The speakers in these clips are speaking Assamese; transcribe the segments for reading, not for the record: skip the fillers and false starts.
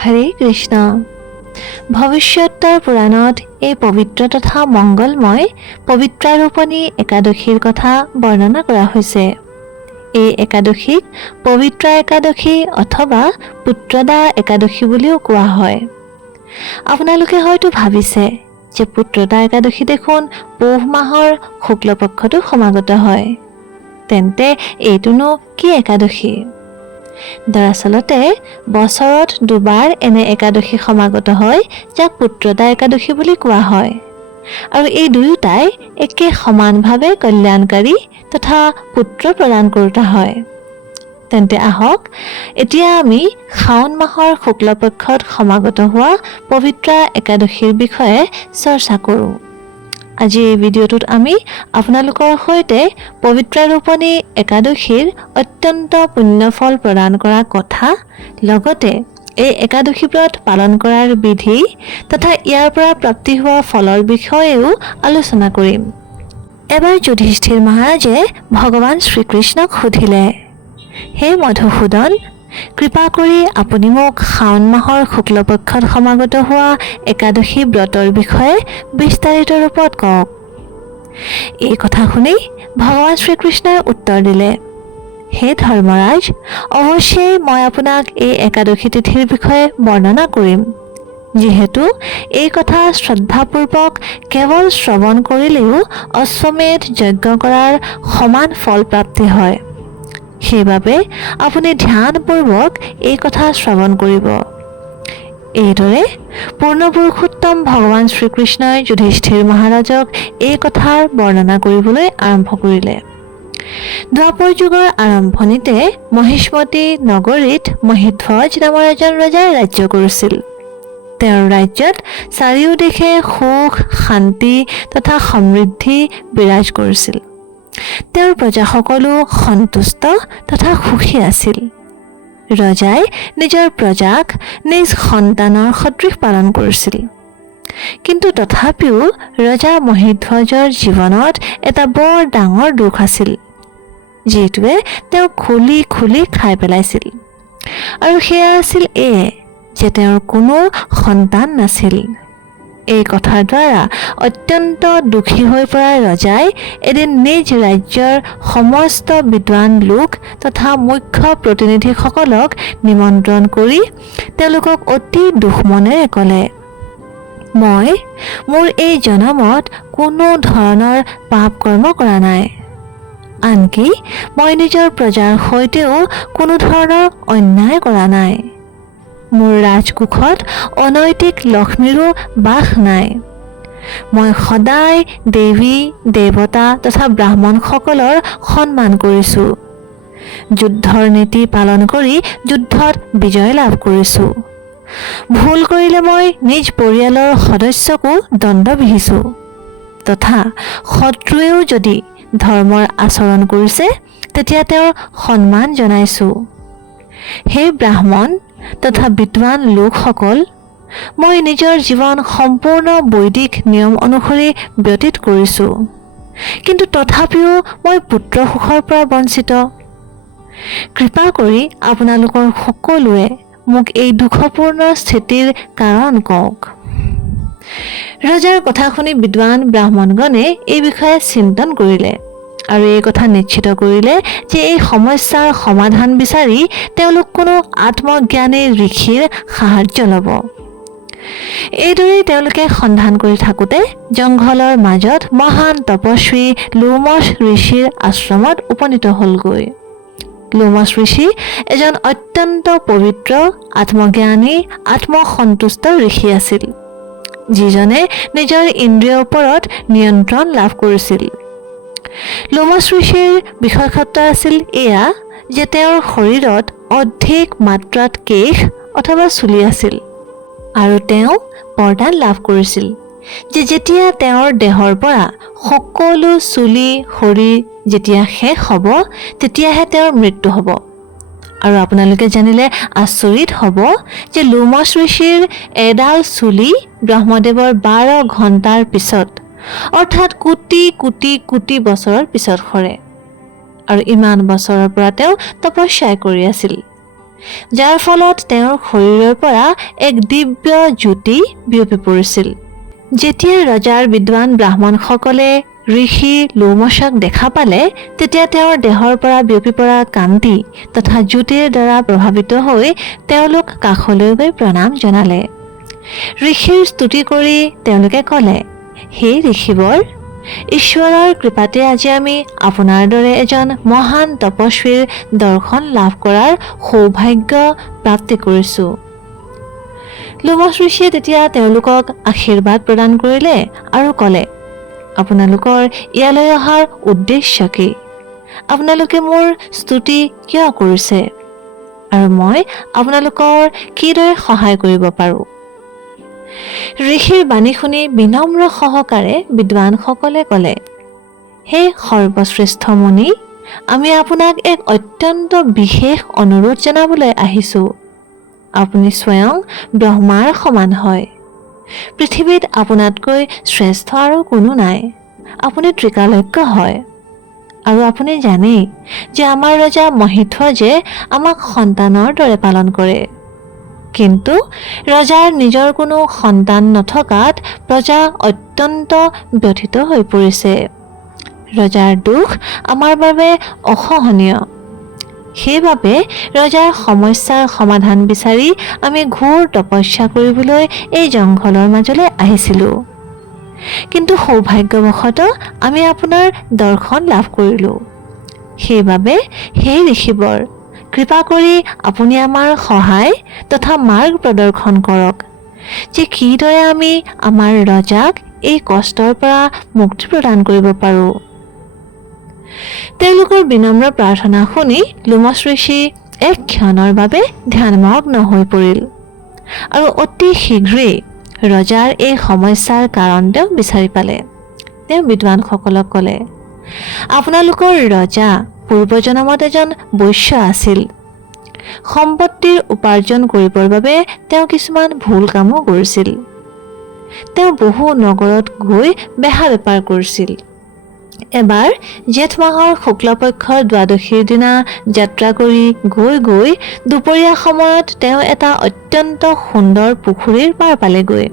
হৰে কৃষ্ণ। ভৱিষ্যতৰ পুৰাণত এই পবিত্ৰ তথা মংগলময় পবিত্ৰাৰোপণী একাদশীৰ কথা বৰ্ণনা কৰা হৈছে। এই একাদশীক পবিত্ৰা একাদশী অথবা পুত্ৰদা একাদশী বুলিও কোৱা হয়। আপোনালোকে হয়তো ভাবিছে যে পুত্ৰদা একাদশী দেখোন পুহ মাহৰ শুক্লপক্ষতো সমাগত হয়, তেন্তে এইটোনো কি একাদশী? দৰাচলতে বছৰত দুবাৰ এনে একাদশী সমাগত হয়, যাক পুত্ৰদা একাদশী বুলি কোৱা হয়, আৰু এই দুয়োটাই একে সমানভাৱে কল্যাণকাৰী তথা পুত্ৰ প্ৰদান কৰোতা হয়। তেন্তে আহক এতিয়া আমি শাওণ মাহৰ শুক্লপক্ষত সমাগত হোৱা পবিত্ৰা একাদশীৰ বিষয়ে চৰ্চা কৰোঁ। আজি এই ভিডিঅ'টোত আমি আপোনালোকৰ সৈতে পবিত্ৰাৰোপণী একাদশীৰ অত্যন্ত পুণ্যফল প্ৰদান কৰা কথা, লগতে এই একাদশী ব্ৰত পালন কৰাৰ বিধি তথা ইয়াৰ পৰা প্ৰাপ্তি হোৱা ফলৰ বিষয়েও আলোচনা কৰিম। এবাৰ যুধিষ্ঠিৰ মহাৰাজে ভগৱান শ্ৰীকৃষ্ণক সুধিলে, হে মধুসূদন, কৃপা কৰি আপুনি মোক শাওণ মাহৰ শুক্লপক্ষত সমাগত হোৱা একাদশী ব্ৰতৰ বিষয়ে বিস্তাৰিত ৰূপত কওক। এই কথা শুনি ভগৱান শ্ৰীকৃষ্ণই উত্তৰ দিলে, হে ধৰ্মৰাজ, অৱশ্যেই মই আপোনাক এই একাদশী তিথিৰ বিষয়ে বৰ্ণনা কৰিম, যিহেতু এই কথা শ্ৰদ্ধাপূৰ্বক কেৱল শ্ৰৱণ কৰিলেও অশ্বমেধ যজ্ঞ কৰাৰ সমান ফল প্ৰাপ্তি হয়। সেইবাবে আপুনি ধ্যানপূৰ্বক এই কথা শ্ৰৱণ কৰিব। এইদৰে পূৰ্ণপুৰুষোত্তম ভগৱান শ্ৰীকৃষ্ণই যুধিষ্ঠিৰ মহাৰাজক এই কথাৰ বৰ্ণনা কৰিবলৈ আৰম্ভ কৰিলে। দ্বাপৰ যুগৰ আৰম্ভণিতে মহিষ্মতী নগৰীত মহিধ্বজ নামৰ এজন ৰজাই ৰাজ্য কৰিছিল। তেওঁৰ ৰাজ্যত চাৰিওদিশে সুখ, শান্তি তথা সমৃদ্ধি বিৰাজ কৰিছিল। তেওঁৰ প্ৰজাসকলো সন্তুষ্ট তথা সুখী আছিল। ৰজাই নিজৰ প্ৰজাক নিজ সন্তানৰ সদৃশ পালন কৰিছিল। কিন্তু তথাপিও ৰজা মহিধ্বজৰ জীৱনত এটা বৰ ডাঙৰ দুখ আছিল, যিটোৱে তেওঁক খুলি খুলি খাই পেলাইছিল, আৰু সেয়া আছিল যে তেওঁৰ কোনো সন্তান নাছিল। এই কথাৰ দ্বাৰা অত্যন্ত দুখী হৈ পৰা ৰজাই এদিন নিজ ৰাজ্যৰ সমস্ত বিদ্বান লোক তথা মুখ্য প্ৰতিনিধিসকলক নিমন্ত্ৰণ কৰি তেওঁলোকক অতি দুখ মনেৰে ক'লে, মই মোৰ এই জনমত কোনো ধৰণৰ পাপ কৰ্ম কৰা নাই, আনকি মই নিজৰ প্ৰজাৰ সৈতেও কোনো ধৰণৰ অন্যায় কৰা নাই। মোৰ ৰাজকোষত অনৈতিক লক্ষ্মীৰো বাস নাই। মই সদায় দেৱী দেৱতা তথা ব্ৰাহ্মণসকলৰ সন্মান কৰিছোঁ। যুদ্ধৰ নীতি পালন কৰি যুদ্ধত বিজয় লাভ কৰিছোঁ। ভুল কৰিলে মই নিজ পৰিয়ালৰ সদস্যকো দণ্ড বিহিছোঁ, তথা শত্ৰুৱেও যদি ধৰ্মৰ আচৰণ কৰিছে তেতিয়া তেওঁৰ সন্মান জনাইছোঁ। হে ব্ৰাহ্মণ তথা বিদ্বান লোকসকল, মই নিজৰ জীৱন সম্পূৰ্ণ বৈদিক নিয়ম অনুসৰি ব্যতীত কৰিছোঁ, কিন্তু তথাপিও মই পুত্ৰ সুখৰ পৰা বঞ্চিত। কৃপা কৰি আপোনালোকৰ সকলোৱে মোক এই দুখপূৰ্ণ স্থিতিৰ কাৰণ কওক। ৰজাৰ কথা শুনি বিদ্বান ব্ৰাহ্মণগণে এই বিষয়ে চিন্তন কৰিলে আৰু এই কথা নিশ্চিত কৰিলে যে এই সমস্যাৰ সমাধান বিচাৰি তেওঁলোক কোনো আত্মজ্ঞানী ঋষিৰ সাহায্য ল'ব। এইদৰেই তেওঁলোকে সন্ধান কৰি থাকোঁতে জংঘলৰ মাজত মহান তপস্বী লোমশ ঋষিৰ আশ্ৰমত উপনীত হ'লগৈ। লোমশ ঋষি এজন অত্যন্ত পবিত্ৰ, আত্মজ্ঞানী, আত্মসন্তুষ্ট ঋষি আছিল, যিজনে নিজৰ ইন্দ্ৰিয়ৰ ওপৰত নিয়ন্ত্ৰণ লাভ কৰিছিল। লোমশ ঋষিৰ বিশেষত্ব আছিল এয়া যে তেওঁৰ শৰীৰত অধিক মাত্ৰাত কেশ অথবা চুলি আছিল, আৰু তেওঁ বৰদান লাভ কৰিছিল যে যেতিয়া তেওঁৰ দেহৰ পৰা সকলো চুলি সৰি যেতিয়া শেষ হ'ব তেতিয়াহে তেওঁৰ মৃত্যু হ'ব। আৰু আপোনালোকে জানিলে আচৰিত হ'ব যে লোমশ ঋষিৰ এডাল চুলি ব্ৰহ্মদেৱৰ 12 ঘণ্টাৰ পিছত, অৰ্থাৎ কোটি কোটি কোটি বছৰৰ পিছত সৰে, আৰু ইমান বছৰৰ পৰা তেওঁ তপস্যা কৰি আছিল। যাৰ ফলত তেওঁৰ শৰীৰৰ পৰা এক দিব্য জ্যোতি বিয়পি পৰিছিল। যেতিয়া ৰজাৰ বিদ্বান ব্ৰাহ্মণসকলে ঋষি লোমশক দেখা পালে, তেতিয়া তেওঁৰ দেহৰ পৰা বিয়পি পৰা কান্তি তথা জ্যোতিৰ দ্বাৰা প্ৰভাৱিত হৈ তেওঁলোক কাষলৈ গৈ প্ৰণাম জনালে। ঋষিৰ স্তুতি কৰি তেওঁলোকে ক'লে, হে ঋষিবৰ, ঈশ্বৰৰ কৃপাতে আজি আমি আপোনাৰ দৰে এজন মহান তপস্বীৰ দৰ্শন লাভ কৰাৰ সৌভাগ্য প্ৰাপ্তি কৰিছোঁ। লোমশ ঋষিয়ে তেতিয়া তেওঁলোকক আশীৰ্বাদ প্ৰদান কৰিলে আৰু ক'লে, আপোনালোকৰ ইয়ালৈ অহাৰ উদ্দেশ্য কি? আপোনালোকে মোৰ স্তুতি কিয় কৰিছে আৰু মই আপোনালোকৰ কিদৰে সহায় কৰিব পাৰোঁ? ঋষিৰ বাণী শুনি বিনম্ৰ সহকাৰে বিদ্বানসকলে ক'লে, হে সৰ্বশ্ৰেষ্ঠ মুনি, আমি আপোনাক এক অত্যন্ত বিশেষ অনুৰোধ জনাবলৈ আহিছোঁ। আপুনি স্বয়ং ব্ৰহ্মাৰ সমান হয়। পৃথিৱীত আপোনাতকৈ শ্ৰেষ্ঠ আৰু কোনো নাই। আপুনি ত্ৰিকালজ্ঞ হয়। আৰু আপুনি জানেই যে আমাৰ ৰজা মহিধ্বজে আমাক সন্তানৰ দৰে পালন কৰে। কিন্তু ৰজাৰ নিজৰ কোনো সন্তান নথকাত প্ৰজা অত্যন্ত ব্যথিত হৈ পৰিছে। ৰজাৰ দুখ আমাৰ বাবে অসহনীয়। সেইবাবে ৰজাৰ সমস্যাৰ সমাধান বিচাৰি আমি ঘোৰ তপস্যা কৰিবলৈ এই জংঘলৰ মাজলৈ আহিছিলোঁ। কিন্তু সৌভাগ্যবশতঃ আমি আপোনাৰ দৰ্শন লাভ কৰিলোঁ। সেইবাবে হে ঋষিবৰ, কৃপা কৰি আপুনি আমাৰ সহায় তথা মাৰ্গ প্ৰদৰ্শন কৰক যে কিদৰে আমি আমাৰ ৰজাক এই কষ্টৰ পৰা মুক্তি প্ৰদান কৰিব পাৰোঁ। তেওঁলোকৰ বিনম্ৰ প্ৰাৰ্থনা শুনি লোমশ ঋষি এক ক্ষণৰ বাবে ধ্যানমগ্ন হৈ পৰিল আৰু অতি শীঘ্ৰেই ৰজাৰ এই সমস্যাৰ কাৰণ তেওঁ বিচাৰি পালে। তেওঁ বিদ্বানসকলক ক'লে, আপোনালোকৰ ৰজা পূৰ্বজন্মত এজন বৈশ্য আছিল। সম্পত্তিৰ উপাৰ্জন কৰিবৰ বাবে তেওঁ কিছুমান ভুল কামো কৰিছিল। তেওঁ বহু নগৰত গৈ বেহা বেপাৰ কৰিছিল। এবাৰ জেঠ মাহৰ শুক্লপক্ষৰ দ্বাদশীৰ দিনা যাত্ৰা কৰি গৈ গৈ দুপৰীয়া সময়ত তেওঁ এটা অত্যন্ত সুন্দৰ পুখুৰীৰ পাৰ পালেগৈ।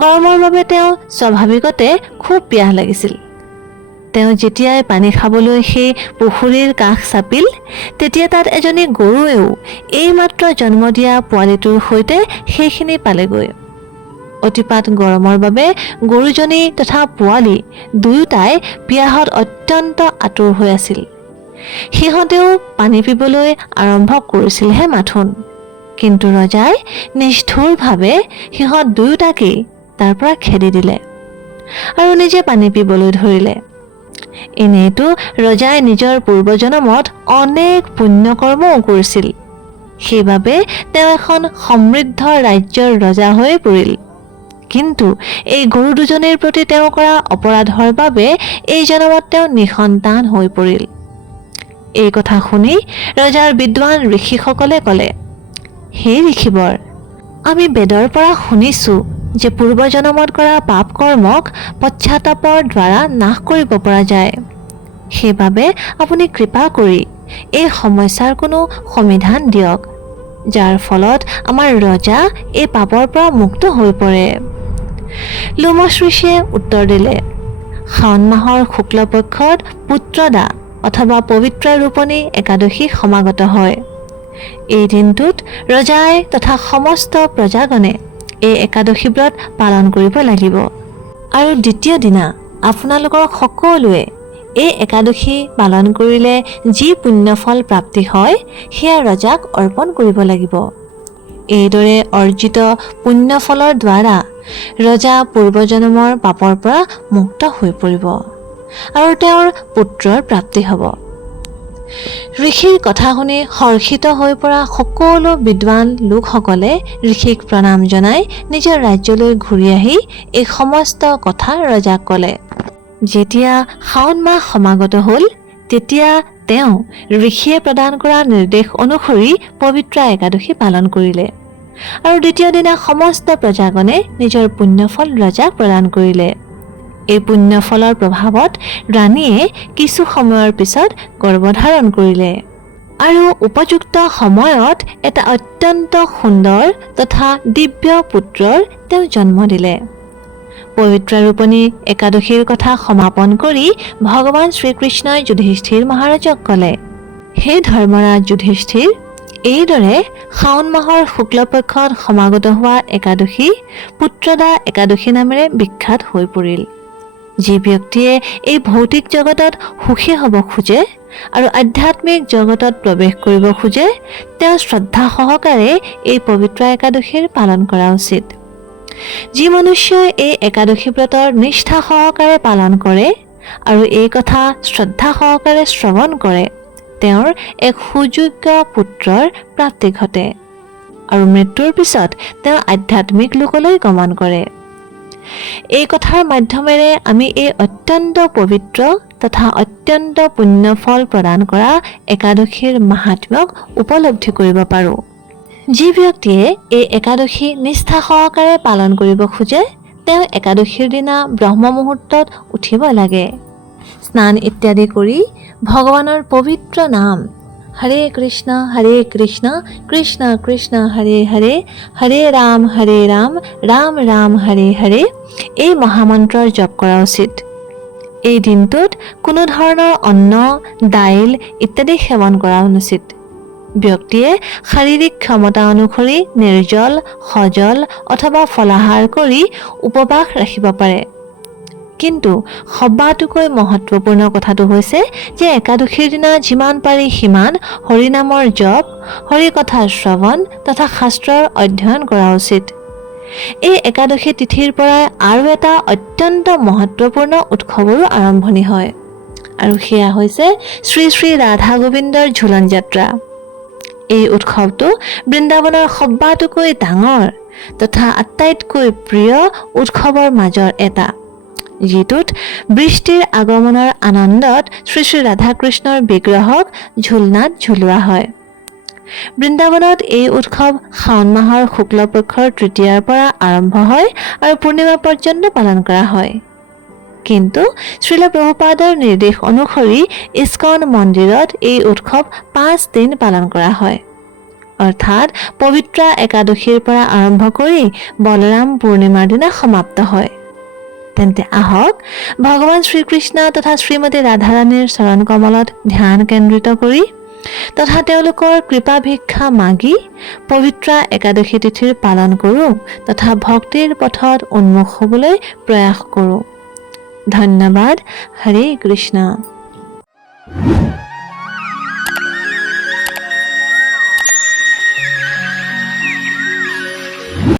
গৰমৰ বাবে তেওঁ স্বাভাৱিকতে খুব পিয়াহ লাগিছিল। তেওঁ যেতিয়াই পানী খাবলৈ সেই পুখুৰীৰ কাষ চাপিল, তেতিয়া তাত এজনী গৰুৱেও এইমাত্ৰ জন্ম দিয়া পোৱালিটোৰ সৈতে সেইখিনি পালেগৈ। অতিপাত গৰমৰ বাবে গৰুজনী তথা পোৱালি দুয়োটাই পিয়াহত অত্যন্ত আতুৰ হৈ আছিল। সিহঁতেও পানী পিবলৈ আৰম্ভ কৰিছিলহে মাথোন, কিন্তু ৰজাই নিষ্ঠুৰভাৱে সিহঁত দুয়োটাকেই তাৰ পৰা খেদি দিলে আৰু নিজে পানী পিবলৈ ধৰিলে। এনেইতো ৰজাই নিজৰ পূৰ্বজন্মত অনেক পুণ্যকৰ্মও কৰিছিল। সেইবাবে তেওঁ এখন সমৃদ্ধ ৰাজ্যৰ ৰজা হৈ পৰিল। কিন্তু এই গৰু দুজনীৰ প্ৰতি তেওঁ কৰা অপৰাধৰ বাবে এই জন্মত তেওঁ নিসন্তান হৈ পৰিল। এই কথা শুনি ৰজাৰ বিদ্বান ঋষিসকলে ক'লে, হে ঋষিবৰ, আমি বেদৰ পৰা শুনিছোঁ যে পূৰ্বজন্মত কৰা পাপ কৰ্মক পশ্চাতাপৰ দ্বাৰা নাশ কৰিব পৰা যায়। সেইবাবে আপুনি কৃপা কৰি এই সমস্যাৰ কোনো সমাধান দিয়ক, যাৰ ফলত আমাৰ ৰজা এই পাপৰ পৰা মুক্ত হৈ পৰে। লোমশ ঋষিয়ে উত্তৰ দিলে, শাওণ মাহৰ শুক্লপক্ষত পুত্ৰদা অথবা পবিত্ৰ ৰোপণী একাদশী সমাগত হয়। এই দিনটোত ৰজাই তথা সমস্ত প্ৰজাগণে এই একাদশী ব্ৰত পালন কৰিব লাগিব। আৰু দ্বিতীয় দিনা আপোনালোকৰ সকলোৱে এই একাদশী পালন কৰিলে যি পুণ্যফল প্ৰাপ্তি হয় সেয়া ৰজাক অৰ্পণ কৰিব লাগিব। এইদৰে অৰ্জিত পুণ্যফলৰ দ্বাৰা ৰজা পূৰ্বজন্মৰ পাপৰ পৰা মুক্ত হৈ পৰিব আৰু তেওঁৰ পুত্ৰৰ প্ৰাপ্তি হ'ব। ঋষিৰ কথা শুনি হৰ্ষিত হৈ পৰা সকলো বিদ্বান লোকসকলে ঋষিক প্ৰণাম জনাই নিজৰ ৰাজ্যলৈ ঘূৰি আহি এই সমস্ত কথা ৰজাক ক'লে। যেতিয়া শাওণ মাহ সমাগত হ'ল, তেতিয়া তেওঁ ঋষিয়ে প্ৰদান কৰা নিৰ্দেশ অনুসৰি পবিত্ৰ একাদশী পালন কৰিলে আৰু দ্বিতীয় দিনা সমস্ত প্ৰজাগণে নিজৰ পুণ্যফল ৰজাক প্ৰদান কৰিলে। এই পুণ্যফলৰ প্ৰভাৱত ৰাণীয়ে কিছু সময়ৰ পিছত গৰ্ভধাৰণ কৰিলে। আৰু উপযুক্ত সময়ত এটা অত্যন্ত সুন্দৰ তথা দিব্য পুত্ৰৰ তেওঁ জন্ম দিলে। পবিত্ৰ ৰোপণী একাদশীৰ কথা সমাপন কৰি ভগৱান শ্ৰীকৃষ্ণই যুধিষ্ঠিৰ মহাৰাজক ক'লে, হে ধৰ্মৰাজ যুধিষ্ঠিৰ, এইদৰে শাওণ মাহৰ শুক্লপক্ষত সমাগত হোৱা একাদশী পুত্ৰদা একাদশী নামেৰে বিখ্যাত হৈ পৰিল। যি ব্যক্তিয়ে এই ভৌতিক জগতত সুখী হ'ব খোজে আৰু আধ্যাত্মিক জগতত প্ৰৱেশ কৰিব খোজে, তেওঁ শ্ৰদ্ধা সহকাৰে এই পবিত্ৰ একাদশীৰ পালন কৰা উচিত। যি মনুষ্যই এই একাদশী ব্ৰতৰ নিষ্ঠা সহকাৰে পালন কৰে আৰু এই কথা শ্ৰদ্ধা সহকাৰে শ্ৰৱণ কৰে, তেওঁৰ এক সুযোগ্য পুত্ৰৰ প্ৰাপ্তি ঘটে আৰু মৃত্যুৰ পিছত তেওঁ আধ্যাত্মিক লোকলৈ গমন কৰে। এই কথাৰ মাধ্যমেৰে আমি এই অত্যন্ত পবিত্ৰ তথা অত্যন্ত পুণ্যফল প্ৰদান কৰা একাদশীৰ মাহাত্ম্যক উপলব্ধি কৰিব পাৰোঁ। যি ব্যক্তিয়ে এই একাদশী নিষ্ঠা সহকাৰে পালন কৰিব খোজে, তেওঁ একাদশীৰ দিনা ব্ৰহ্ম মুহূৰ্তত উঠিব লাগে। স্নান ইত্যাদি কৰি ভগৱানৰ পবিত্ৰ নাম হৰে কৃষ্ণ কৃষ্ণ কৃষ্ণ হৰে হৰে, হৰে ৰাম ৰাম ৰাম হৰে হৰে এই মহামন্ত্ৰৰ জপ কৰা উচিত। এই দিনটোত কোনো ধৰণৰ অন্ন, দাইল ইত্যাদি সেৱন কৰা অনুচিত। ব্যক্তিয়ে শাৰীৰিক ক্ষমতা অনুসৰি নিৰ্জল, সজল অথবা ফলাহাৰ কৰি উপবাস ৰাখিব পাৰে। কিন্তু সবাতোকৈ মহত্বপূৰ্ণ কথাটো হৈছে যে একাদশীৰ দিনা যিমান পাৰি সিমান হৰিনামৰ জপ, হৰি কথা শ্ৰৱণ তথা শাস্ত্ৰৰ অধ্যয়ন কৰা উচিত। এই একাদশী তিথিৰ পৰাই আৰু এটা অত্যন্ত মহত্বপূৰ্ণ উৎসৱৰো আৰম্ভণি হয়, আৰু সেয়া হৈছে শ্ৰী শ্ৰী ৰাধা গোবিন্দৰ ঝুলন যাত্ৰা। এই উৎসৱটো বৃন্দাবনৰ সবাতোকৈ ডাঙৰ তথা আটাইতকৈ প্ৰিয় উৎসৱৰ মাজৰ এটা, যিটোত বৃষ্টিৰ আগমনৰ আনন্দত শ্ৰী শ্ৰী ৰাধাকৃষ্ণৰ বিগ্ৰহক ঝুলনাত ঝুলোৱা হয়। বৃন্দাবনত এই উৎসৱ শাওণ মাহৰ শুক্লপক্ষৰ তৃতীয়াৰ পৰা আৰম্ভ হয় আৰু পূৰ্ণিমা পৰ্যন্ত পালন কৰা হয়। কিন্তু শ্ৰীল প্ৰভুপাদৰ নিৰ্দেশ অনুসৰি ইস্কন মন্দিৰত এই উৎসৱ 5 দিন পালন কৰা হয়, অৰ্থাৎ পবিত্ৰ একাদশীৰ পৰা আৰম্ভ কৰি বলৰাম পূৰ্ণিমাৰ দিনা সমাপ্ত হয়। তেন্তে আহক ভগৱান শ্ৰীকৃষ্ণ তথা শ্ৰীমতী ৰাধাৰাণীৰ চৰণ কমলত ধ্যান কেন্দ্ৰিত কৰি তথা তেওঁলোকৰ কৃপা ভিক্ষা মাগি পবিত্ৰ একাদশী তিথিৰ পালন কৰোঁ তথা ভক্তিৰ পথত উন্মুখ হ'বলৈ প্ৰয়াস কৰোঁ। ধন্যবাদ। হৰে কৃষ্ণ।